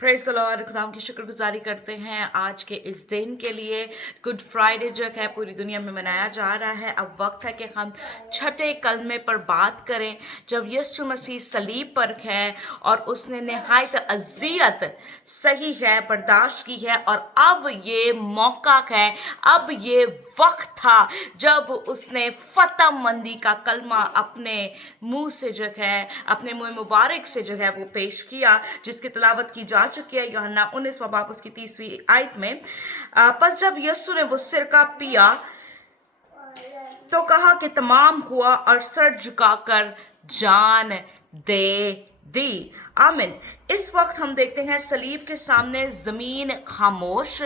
Praise the Lord. खुदाम की शुक्रगुजारी करते हैं आज के इस दिन के लिए। गुड फ्राइडे जो है पूरी दुनिया में मनाया जा रहा है। अब वक्त है कि हम छठे कलमे पर बात करें, जब यीशु मसीह सलीब पर है और उसने नहायत अज़ियत सही है बर्दाश्त की है, और अब ये मौका है, अब ये वक्त था जब उसने फतह मंदी का कलमा अपने मुंह से जो है, अपने मुंह मुबारक से जो है वो पेश किया, जिसकी तलावत की जा चुकी है यूहन्ना 19 बाब उसकी 30वीं आयत में। बस जब यीशु ने वो सिरका पिया तो कहा कि तमाम हुआ, और सर झुकाकर जान दे दी। आमीन। इस वक्त हम देखते हैं सलीब के सामने जमीन खामोश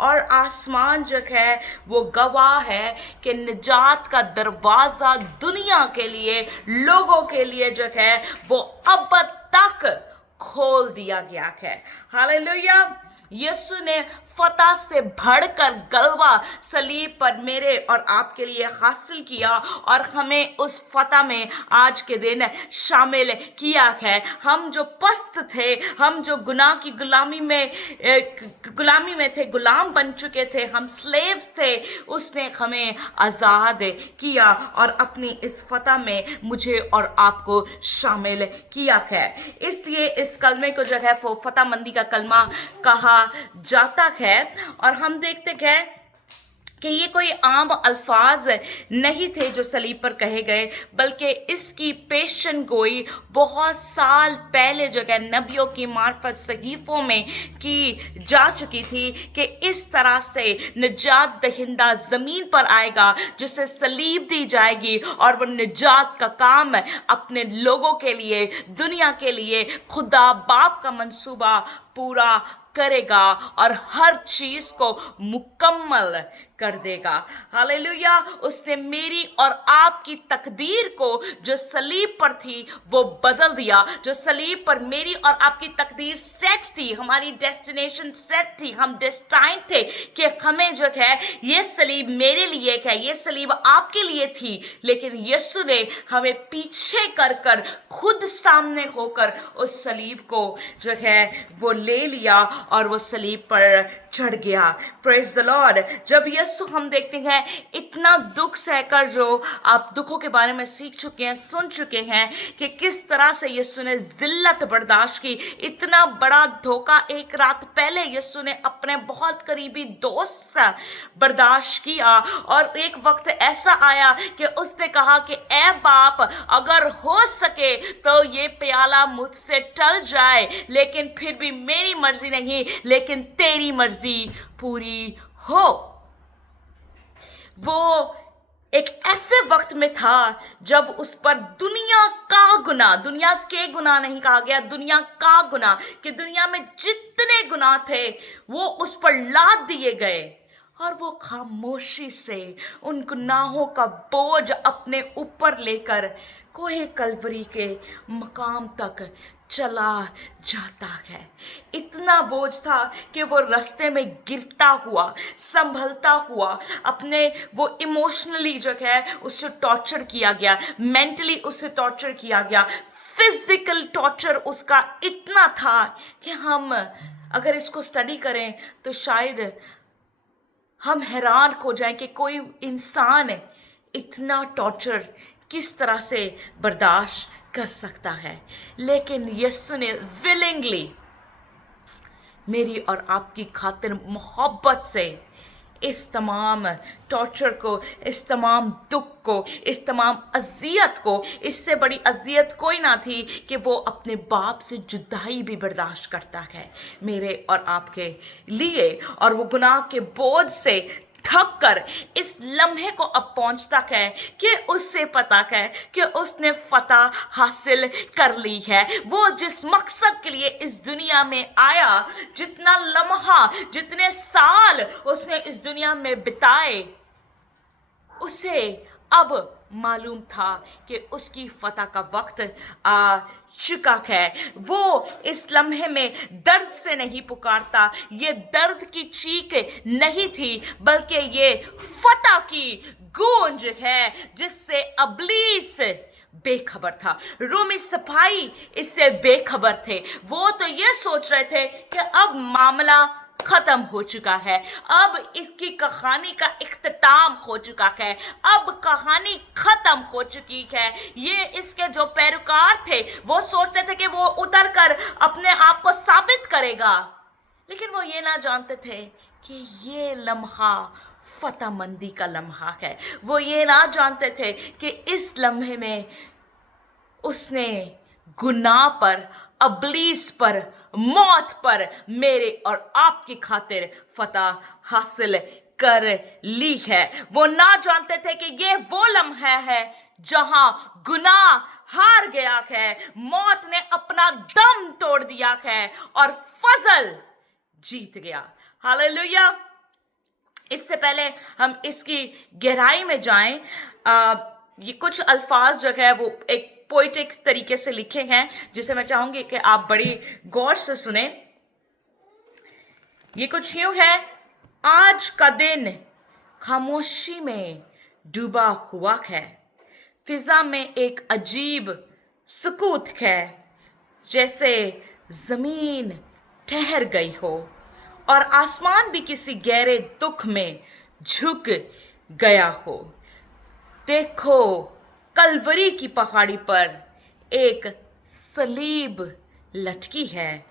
और आसमान जो है वो गवाह है कि निजात का दरवाजा दुनिया के लिए, लोगों के लिए जो है वो अब तक खोल दिया गया है। हालेलुया। यीशु ने फतह से बढ़कर गलबा सलीब पर मेरे और आपके लिए हासिल किया, और हमें उस फतह में आज के दिन शामिल किया है। हम जो पस्त थे, हम जो गुनाह की गुलामी में थे, गुलाम बन चुके थे, हम स्लेव्स थे, उसने हमें आज़ाद किया और अपनी इस फतह में मुझे और आपको शामिल किया है। इसलिए इस कलमे को जो है वो फतह मंदी का कलमा कहा जाता है। और हम देखते हैं कि ये कोई आम अल्फाज नहीं थे जो सलीब पर कहे गए, बल्कि इसकी पेशन गोई बहुत साल पहले जो है नबियों की मार्फत सहीफों में की जा चुकी थी कि इस तरह से निजात दहिंदा ज़मीन पर आएगा, जिसे सलीब दी जाएगी, और वो निजात का काम अपने लोगों के लिए, दुनिया के लिए खुदा बाप का मंसूबा पूरा करेगा और हर चीज को मुकम्मल कर देगा। हालेलुया। उसने मेरी और आपकी तकदीर को जो सलीब पर थी वो बदल दिया। जो सलीब पर मेरी और आपकी तकदीर सेट थी, हमारी डेस्टिनेशन सेट थी, हम डेस्टाइन थे कि हमें जो है ये सलीब मेरे लिए है, ये सलीब आपके लिए थी, लेकिन यीशु ने हमें पीछे कर कर खुद सामने होकर उस सलीब को जो है वो ले लिया और वो सलीब पर चढ़ गया। Praise the Lord. जब यीशु, हम देखते हैं इतना दुख सहकर, जो आप दुखों के बारे में सीख चुके हैं, सुन चुके हैं कि किस तरह से यीशु ने जिल्लत बर्दाश्त की। इतना बड़ा धोखा एक रात पहले यीशु ने अपने बहुत करीबी दोस्त से बर्दाश्त किया, और एक वक्त ऐसा आया कि उसने कहा कि ए बाप, अगर हो सके तो ये प्याला मुझसे टल जाए, लेकिन फिर भी मेरी मर्जी नहीं, लेकिन तेरी मर्जी पूरी हो। वो एक ऐसे वक्त में था जब उस पर दुनिया का गुनाह, दुनिया के गुनाह नहीं कहा गया, दुनिया का गुनाह, कि दुनिया में जितने गुनाह थे वो उस पर लाद दिए गए, और वो खामोशी से उन गुनाहों का बोझ अपने ऊपर लेकर कोहे कलवरी के मकाम तक चला जाता है। इतना बोझ था कि वो रास्ते में गिरता हुआ, संभलता हुआ, अपने वो इमोशनली जो है उससे टॉर्चर किया गया, मेंटली उससे टॉर्चर किया गया, फिजिकल टॉर्चर उसका इतना था कि हम अगर इसको स्टडी करें तो शायद हम हैरान हो जाएं कि कोई इंसान इतना टॉर्चर किस तरह से बर्दाश्त कर सकता है। लेकिन यीशु ने विलिंगली मेरी और आपकी खातिर मोहब्बत से इस तमाम टॉर्चर को, इस तमाम दुख को, इस तमाम अजियत को, इससे बड़ी अजियत कोई ना थी कि वो अपने बाप से जुदाई भी बर्दाश्त करता है मेरे और आपके लिए, और वो गुनाह के बोझ से थक कर इस लम्हे को अब पहुंचता है कि उससे पता है कि उसने फतह हासिल कर ली है। वो जिस मकसद के लिए इस दुनिया में आया, जितना लम्हा, जितने साल उसने इस दुनिया में बिताए, उसे अब मालूम था कि उसकी फतह का वक्त आ चुका है। वो इस लम्हे में दर्द से नहीं पुकारता, ये दर्द की चीख नहीं थी, बल्कि ये फतह की गूंज है जिससे अब्लीस बेखबर था, रोमी सिपाही इससे बेखबर थे। वो तो ये सोच रहे थे कि अब मामला खत्म हो चुका है, अब इसकी कहानी का इख्तिताम हो चुका है, अब कहानी खत्म हो चुकी है। ये इसके जो पैरोकार थे वो सोचते थे कि वो उतर कर अपने आप को साबित करेगा, लेकिन वो ये ना जानते थे कि ये लम्हा फतह मंदी का लम्हा है। वो ये ना जानते थे कि इस लम्हे में उसने गुनाह पर, अबलीस पर, मौत पर, मेरे और आपकी खातिर फतह हासिल कर ली है। वो ना जानते थे कि ये वो लम्हा है जहां गुनाह हार गया है, मौत ने अपना दम तोड़ दिया है और फजल जीत गया। हालेलुया। इससे पहले हम इसकी गहराई में जाएं, ये कुछ अल्फाज जो है वो एक पोइटिक तरीके से लिखे हैं, जिसे मैं चाहूंगी कि आप बड़ी गौर से सुने। ये कुछ यूं है: आज का दिन खामोशी में डूबा हुआ है, फिजा में एक अजीब सुकूत है, जैसे जमीन ठहर गई हो और आसमान भी किसी गहरे दुख में झुक गया हो। देखो, कलवरी की पहाड़ी पर एक सलीब लटकी है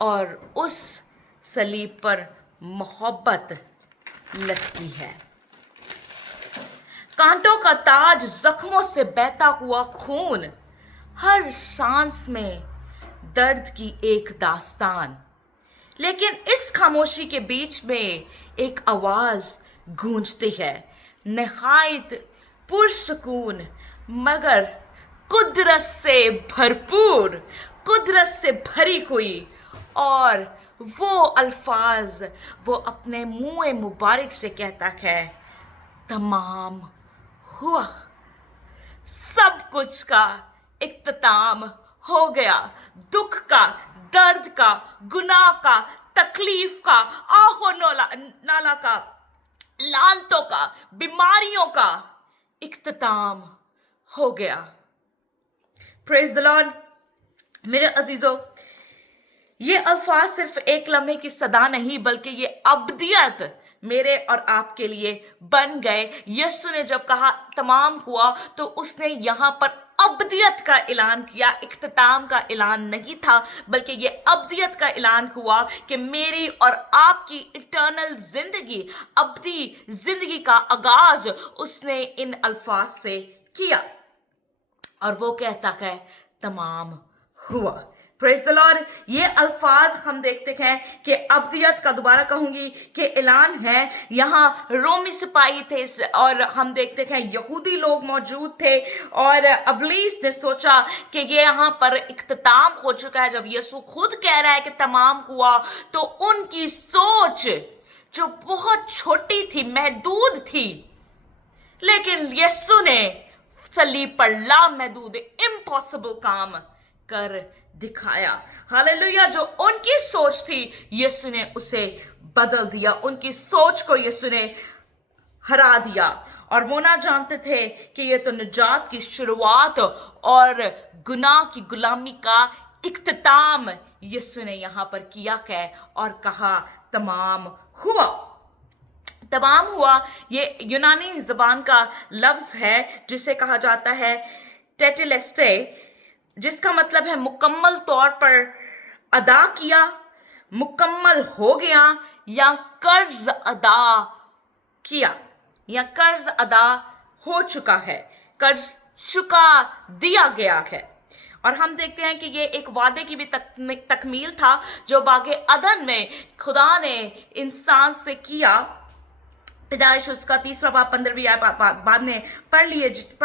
और उस सलीब पर मोहब्बत लटकी है। कांटों का ताज, जख्मों से बहता हुआ खून, हर सांस में दर्द की एक दास्तान। लेकिन इस खामोशी के बीच में एक आवाज गूंजती है, नहायत पुरसुकून मगर कुदरत से भरपूर, कुदरत से भरी हुई। और वो अल्फाज वो अपने मुंह मुबारक से कहता है, तमाम हुआ, सब कुछ का इख्तिताम हो गया। दुख का, दर्द का, गुनाह का, तकलीफ का, आहो नाला का, लानतों का, बीमारियों का इख्तिताम हो गया। Praise the Lord. मेरे अजीजों, ये अल्फाज सिर्फ एक लम्हे की सदा नहीं, बल्कि ये अब्दियत मेरे और आपके लिए बन गए। यीशु ने जब कहा तमाम हुआ, तो उसने यहाँ पर अब्दियत का ऐलान किया, इख्तिताम का ऐलान नहीं था, बल्कि ये अब्दियत का ऐलान हुआ कि मेरी और आपकी इटर्नल जिंदगी, अब्दी जिंदगी का आगाज उसने इन अल्फाज से किया। और वो कहता है, तमाम हुआ। Praise the Lord. ये अल्फाज हम देखते हैं कि अब्दियत का, दोबारा कहूंगी, कि ऐलान है। यहाँ रोमी सिपाही थे और हम देखते हैं यहूदी लोग मौजूद थे, और अबलीस ने सोचा कि ये यहाँ पर इख्तिताम हो चुका है। जब यीशु खुद कह रहा है कि तमाम हुआ, तो उनकी सोच जो बहुत छोटी थी, महदूद थी, लेकिन यीशु ने सलीब पर लामहदूद, इम्पॉसिबल काम कर दिखाया। हालेलुया। जो उनकी सोच थी, यीशु ने उसे बदल दिया, उनकी सोच को यीशु ने हरा दिया। और वो ना जानते थे कि ये तो निजात की शुरुआत और गुनाह की गुलामी का इख्तिताम यीशु ने यहाँ पर किया है और कहा तमाम हुआ। तमाम हुआ ये यूनानी ज़बान का लफ्ज़ है, जिसे कहा जाता है टेटेलेस्टे, जिसका मतलब है मुकम्मल तौर पर अदा किया, मुकम्मल हो गया, या कर्ज अदा किया, या कर्ज अदा हो चुका है, कर्ज चुका दिया गया है। और हम देखते हैं कि ये एक वादे की भी तकमील था जो बागे अदन में खुदा ने इंसान से किया। पैदाइश उसका 3 बाब 15वीं आयत बाद में पढ़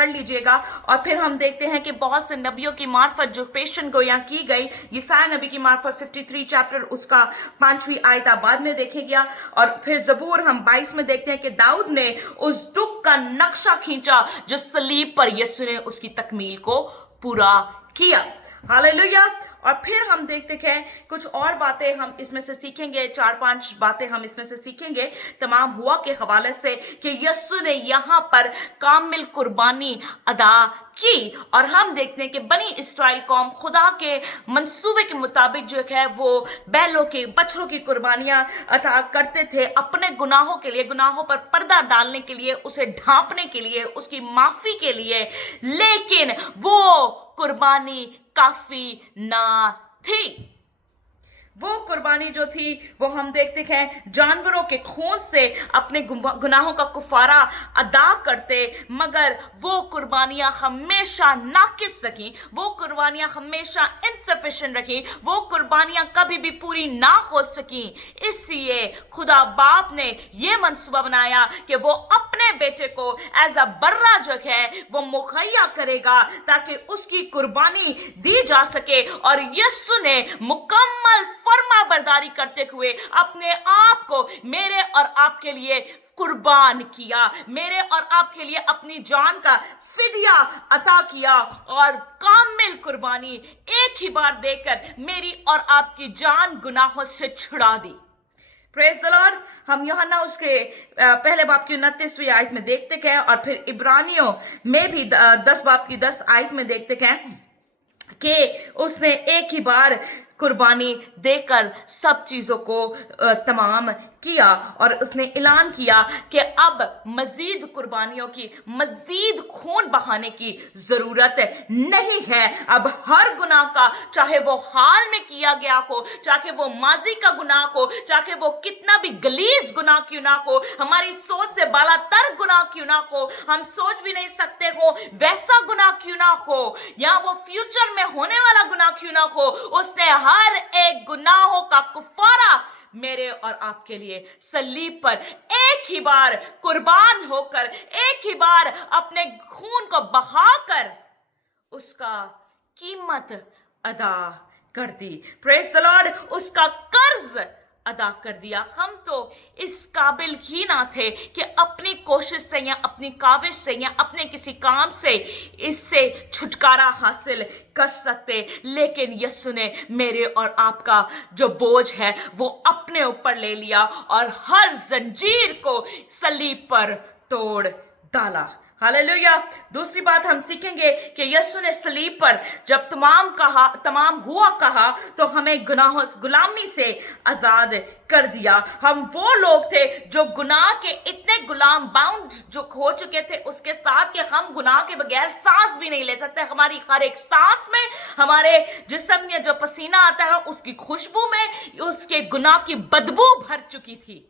लीजिएगा। और फिर हम देखते हैं कि बहुत से नबियों की मार्फत जो पेशन गोयां की गई, यसाया नबी की मार्फत 53 चैप्टर उसका 5वीं आयत बाद में देखेंगे। और फिर ज़बूर हम 22 में देखते हैं कि दाऊद ने उस दुख का नक्शा खींचा जो सलीब पर यीशु ने उसकी तकमील को पूरा किया। हालेलुया। और फिर हम देखते हैं कुछ और बातें हम इसमें से सीखेंगे, 4-5 बातें हम इसमें से सीखेंगे तमाम हुआ के हवाले से कि यीशु ने यहाँ पर कामिल कुर्बानी अदा की। और हम देखते हैं कि बनी इस्राएल कौम खुदा के मंसूबे के मुताबिक जो है वो बैलों की, बछड़ों की कुर्बानियां अदा करते थे अपने गुनाहों के लिए, गुनाहों पर पर्दा डालने के लिए, उसे ढांपने के लिए, उसकी माफी के लिए। लेकिन वो कुर्बानी काफी ना थी। वो कुर्बानी जो थी वो हम देखते हैं जानवरों के खून से अपने गुनाहों का कुफारा अदा करते, मगर वो कुर्बानियां हमेशा नाकिस रही, वो कुर्बानियां हमेशा इनसफिशिएंट रही, वो कुर्बानियां कभी भी पूरी ना हो सकी। इसलिए खुदा बाप ने ये मंसूबा बनाया कि वो अपने बेटे को एज अ बर्रा जो है वो मुहैया करेगा ताकि उसकी कुर्बानी दी जा सके। और यीशु ने मुकम्मल फर्मा बरदारी करते हुए अपने आप को मेरे और आपके लिए कुर्बान किया, मेरे और आपके लिए अपनी जान का फिदिया अता किया और कामिल कुर्बानी एक ही बार देकर मेरी और आपकी जान गुनाहों से छुड़ा दी। Praise the Lord. हम यूहन्ना उसके पहले बाब की 29वीं आयत में देखते हैं और फिर इब्रानियों में भी 10 बाब की 10 आयत में देखते हैं कि उसने एक ही बार कुर्बानी देकर सब चीजों को तमाम किया और उसने ऐलान किया कि अब मजीद कुर्बानियों की, मजीद खून बहाने की जरूरत नहीं है। अब हर गुनाह का, चाहे वो हाल में किया गया हो, चाहे वो माजी का गुनाह हो, चाहे वो कितना भी गलीज गुनाह क्यों ना हो, हमारी सोच से बालातर गुनाह क्यों ना हो, हम सोच भी नहीं सकते हो वैसा गुनाह क्यों ना हो, या वो फ्यूचर में होने वाला गुनाह क्यों ना हो, उसने हर एक गुनाहों का कुफारा मेरे और आपके लिए सलीब पर एक ही बार कुर्बान होकर, एक ही बार अपने खून को बहाकर उसका कीमत अदा कर दी। Praise the Lord. उसका कर्ज अदा कर दिया। हम तो इस काबिल ही ना थे कि अपनी कोशिश से या अपनी काविश से या अपने किसी काम से इससे छुटकारा हासिल कर सकते, लेकिन यीशु ने मेरे और आपका जो बोझ है वो अपने ऊपर ले लिया और हर जंजीर को सलीब पर तोड़ डाला। हालेलुया। दूसरी बात हम सीखेंगे कि यीशु ने सलीब पर जब तमाम हुआ कहा तो हमें गुनाहों गुलामी से आजाद कर दिया। हम वो लोग थे जो गुनाह के इतने गुलाम बाउंड जो हो चुके थे उसके साथ कि हम गुनाह के बगैर सांस भी नहीं ले सकते। हमारी हर एक सांस में, हमारे जिस्म में जो पसीना आता है उसकी खुशबू में उसके गुनाह की बदबू भर चुकी थी।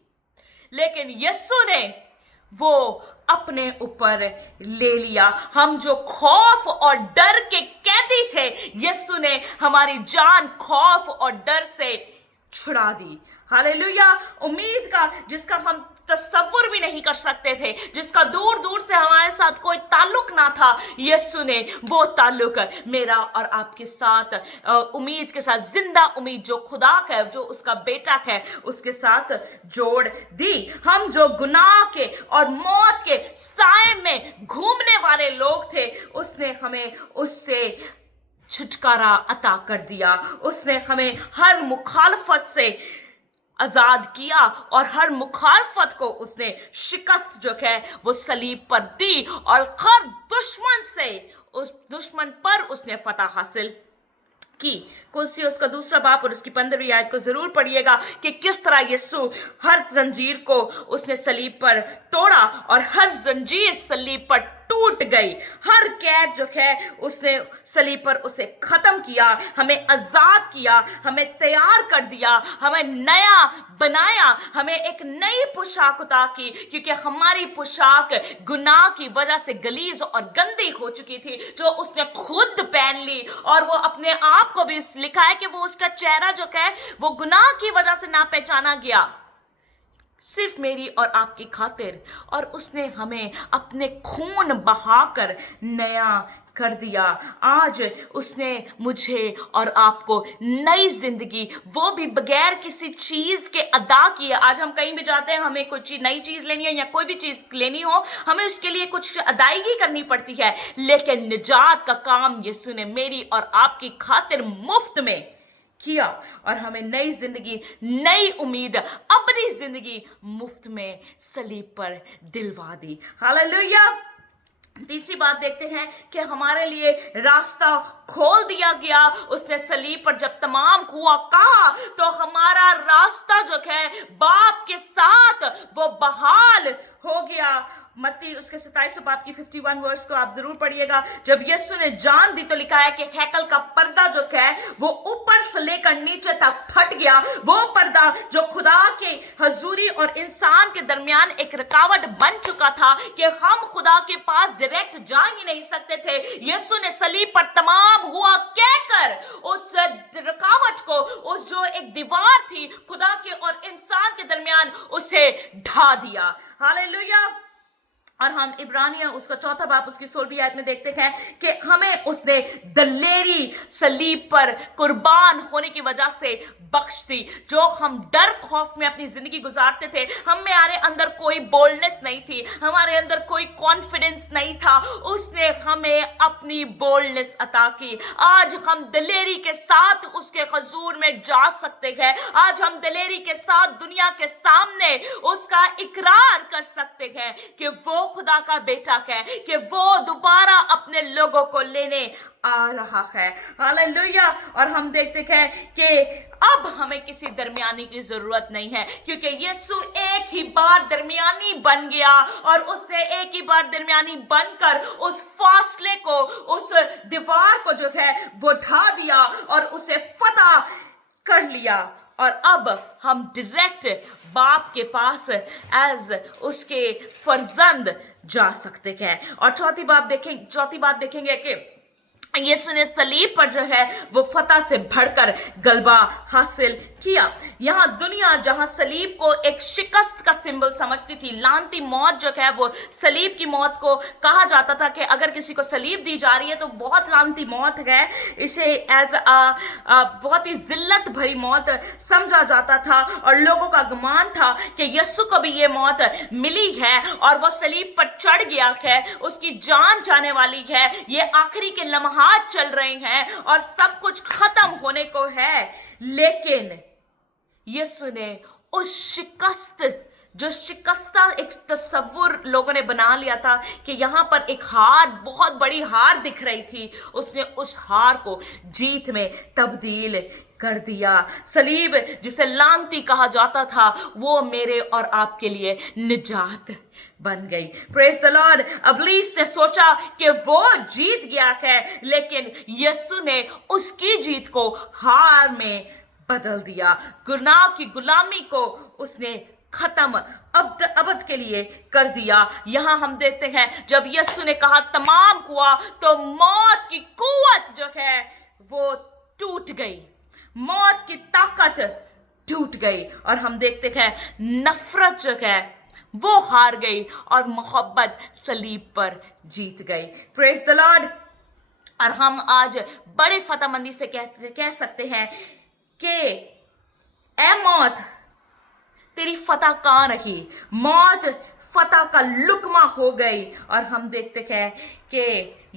लेकिन यीशु ने वो अपने ऊपर ले लिया। हम जो खौफ और डर के कैदी थे, यीशु ने हमारी जान खौफ और डर से छुड़ा दी। हालेलुया। उम्मीद का जिसका हम तसव्वुर भी नहीं कर सकते थे, जिसका दूर दूर से हमारे साथ कोई ताल्लुक ना था, यीशु ने वो ताल्लुक मेरा और आपके साथ, उम्मीद के साथ, जिंदा उम्मीद जो खुदा है, जो उसका बेटा है, उसके साथ जोड़ दी। हम जो गुनाह के और मौत के साए में घूमने वाले लोग थे, उसने हमें उससे छुटकारा अता कर दिया। उसने हमें हर मुखालफत से आजाद किया और हर मुखालफत को उसने शिकस्त जो है वो सलीब पर दी और हर दुश्मन से, उस दुश्मन पर उसने फतह हासिल की। कुलसियोस का 2 बाब और उसकी 15वीं आयत को जरूर पढ़िएगा कि किस तरह यीशु हर जंजीर को उसने सलीब पर तोड़ा और हर जंजीर सलीब पर टूट गई। हर कैद जो है उसने सलीब पर उसे खत्म किया, हमें आजाद किया, हमें तैयार कर दिया, हमें नया बनाया, हमें एक नई पोशाक अता की, क्योंकि हमारी पोशाक गुनाह की वजह से गलीज और गंदी हो चुकी थी, जो उसने खुद पहन ली। और वो अपने आप को भी लिखा है कि वो उसका चेहरा जो है वो गुनाह की वजह से ना पहचाना गया, सिर्फ मेरी और आपकी खातिर, और उसने हमें अपने खून बहाकर नया कर दिया। आज उसने मुझे और आपको नई जिंदगी, वो भी बगैर किसी चीज के अदा किए। आज हम कहीं भी जाते हैं, हमें कोई चीज, नई चीज लेनी हो या कोई भी चीज लेनी हो, हमें उसके लिए कुछ अदायगी करनी पड़ती है, लेकिन निजात का काम यीशु ने मेरी और आपकी खातिर मुफ्त में किया और हमें नई जिंदगी, नई उम्मीद, अबदी जिंदगी मुफ्त में सलीब पर दिलवा दी। हालेलुया। तीसरी बात देखते हैं कि हमारे लिए रास्ता खोल दिया गया। उसने सलीब पर जब तमाम हुआ कहा तो हमारा रास्ता जो है बाप के साथ वो बहाल हो गया। मत्ती उसके 27 बाब की 51 वर्स को आप जरूर पढ़िएगा। जब यीशु ने जान दी तो लिखा है कि हैकल का पर्दा जो है वो ऊपर से लेकर नीचे तक फट गया। वो पर्दा जो खुदा के हजूरी और इंसान के दरमियान एक रुकावट बन चुका था कि हम खुदा के पास डायरेक्ट जा ही नहीं सकते थे, यीशु ने सलीब पर तमाम हुआ कहकर उस रुकावट को, उस जो एक दीवार थी खुदा के और इंसान के दरमियान, उसे ढा दिया। हालेलुया। और हम इब्रानियों उसका 4 बाब उसकी 16वीं आयत में देखते हैं कि हमें उसने दलेरी सलीब पर कुर्बान होने की वजह से बख्श दी। जो हम डर खौफ में अपनी जिंदगी गुजारते थे, हमारे अंदर कोई बोल्डनेस नहीं थी, हमारे अंदर कोई कॉन्फिडेंस नहीं था, उसने हमें अपनी बोल्डनेस अता की। आज हम दलेरी के साथ उसके हुजूर में जा सकते हैं। आज हम दलेरी के साथ दुनिया के सामने उसका इकरार कर सकते हैं कि वो खुदा का बेटा है, कि वो दोबारा अपने लोगों को लेने आ रहा है। हालेलुया। और हम देखते हैं कि अब हमें किसी दरमियानी की जरूरत नहीं है, क्योंकि यीशु एक ही बार दरमियानी बन गया और उसने एक ही बार दरमियानी बनकर उस फासले को, उस दीवार को जो है वो ढा दिया और उसे फतह कर लिया। और अब हम डायरेक्ट बाप के पास एज उसके फर्जंद जा सकते हैं। और चौथी बात देखेंगे कि यीशु ने सलीब पर जो है वो फतह से भरकर गलबा हासिल किया। यहाँ दुनिया जहाँ सलीब को एक शिकस्त का सिंबल समझती थी, लानती मौत जो है वो सलीब की मौत को कहा जाता था कि अगर किसी को सलीब दी जा रही है तो बहुत लानती मौत है, इसे एज बहुत ही जिल्लत भरी मौत समझा जाता था। और लोगों का गुमान था कि यीशु को भी ये मौत मिली है और वो सलीब पर चढ़ गया है, उसकी जान जाने वाली है, ये आखिरी के लम्हा चल रहे हैं और सब कुछ खत्म होने को है। लेकिन यीशु ने उस शिकस्ता एक तस्वुर लोगों ने बना लिया था कि यहां पर एक हार, बहुत बड़ी हार दिख रही थी, उसने उस हार को जीत में तब्दील कर दिया। सलीब जिसे लानती कहा जाता था वो मेरे और आपके लिए निजात बन गई। Praise the Lord. इब्लीस ने सोचा कि वो जीत गया है, लेकिन यीशु ने उसकी जीत को हार में बदल दिया। गुनाह की गुलामी को उसने खत्म अबद के लिए कर दिया। यहां हम देखते हैं जब यीशु ने कहा तमाम हुआ तो मौत की कुव्वत जो है वो टूट गई, मौत की ताकत टूट गई। और हम देखते हैं नफरत जो है वो हार गई और मोहब्बत सलीब पर जीत गई। Praise the Lord. और हम आज बड़े फतहमंदी से कह सकते हैं कि ए मौत तेरी फतह कहां रही, मौत फतह का लुकमा हो गई। और हम देखते हैं कि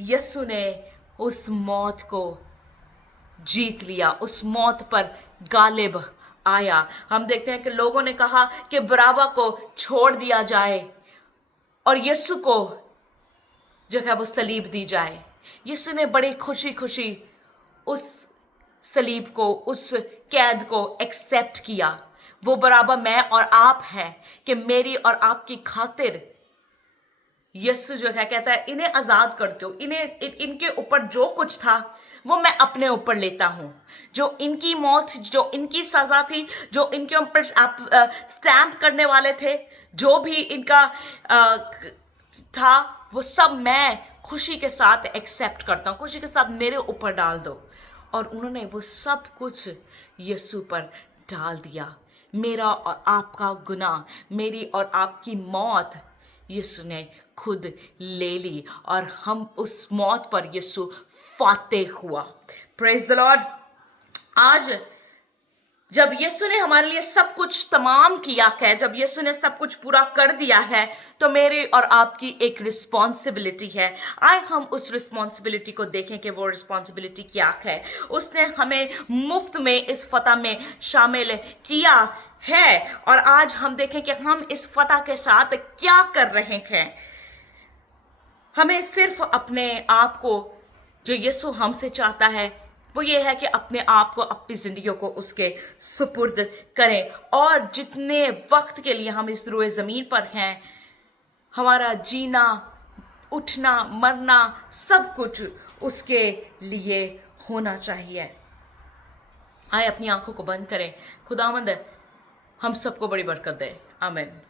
यीशु ने उस मौत को जीत लिया, उस मौत पर गालिब आया। हम देखते हैं कि लोगों ने कहा कि बराबा को छोड़ दिया जाए और यीशु को जो है वो सलीब दी जाए। यीशु ने बड़ी खुशी खुशी उस सलीब को, उस कैद को एक्सेप्ट किया। वो बराबा मैं और आप है कि मेरी और आपकी खातिर यीशु जो है कहता है इन्हें आजाद कर दो, इनके ऊपर जो कुछ था वो मैं अपने ऊपर लेता हूं। जो इनकी मौत, जो इनकी सजा थी, जो इनके ऊपर आप स्टैंप करने वाले थे, जो भी इनका था, वो सब मैं खुशी के साथ एक्सेप्ट करता हूं, खुशी के साथ मेरे ऊपर डाल दो। और उन्होंने वो सब कुछ यीशु पर डाल दिया। मेरा और आपका गुनाह, मेरी और आपकी मौत यीशु ने खुद ले ली और हम उस मौत पर यीशु फातेह हुआ। Praise the Lord. आज जब यीशु ने हमारे लिए सब कुछ तमाम किया है, जब यीशु ने सब कुछ पूरा कर दिया है, तो मेरी और आपकी एक रिस्पॉन्सिबिलिटी है। आए हम उस रिस्पॉन्सिबिलिटी को देखें कि वो रिस्पॉन्सिबिलिटी क्या है। उसने हमें मुफ्त में इस फतह में शामिल किया है और आज हम देखें कि हम इस फतह के साथ क्या कर रहे हैं। हमें सिर्फ अपने आप को, जो यीशु हमसे चाहता है वो ये है कि अपने आप को, अपनी ज़िंदगियों को उसके सुपुर्द करें और जितने वक्त के लिए हम इस रुए ज़मीन पर हैं, हमारा जीना, उठना, मरना, सब कुछ उसके लिए होना चाहिए। आए अपनी आंखों को बंद करें। खुदावंद हम सबको बड़ी बरकत दे। आमीन।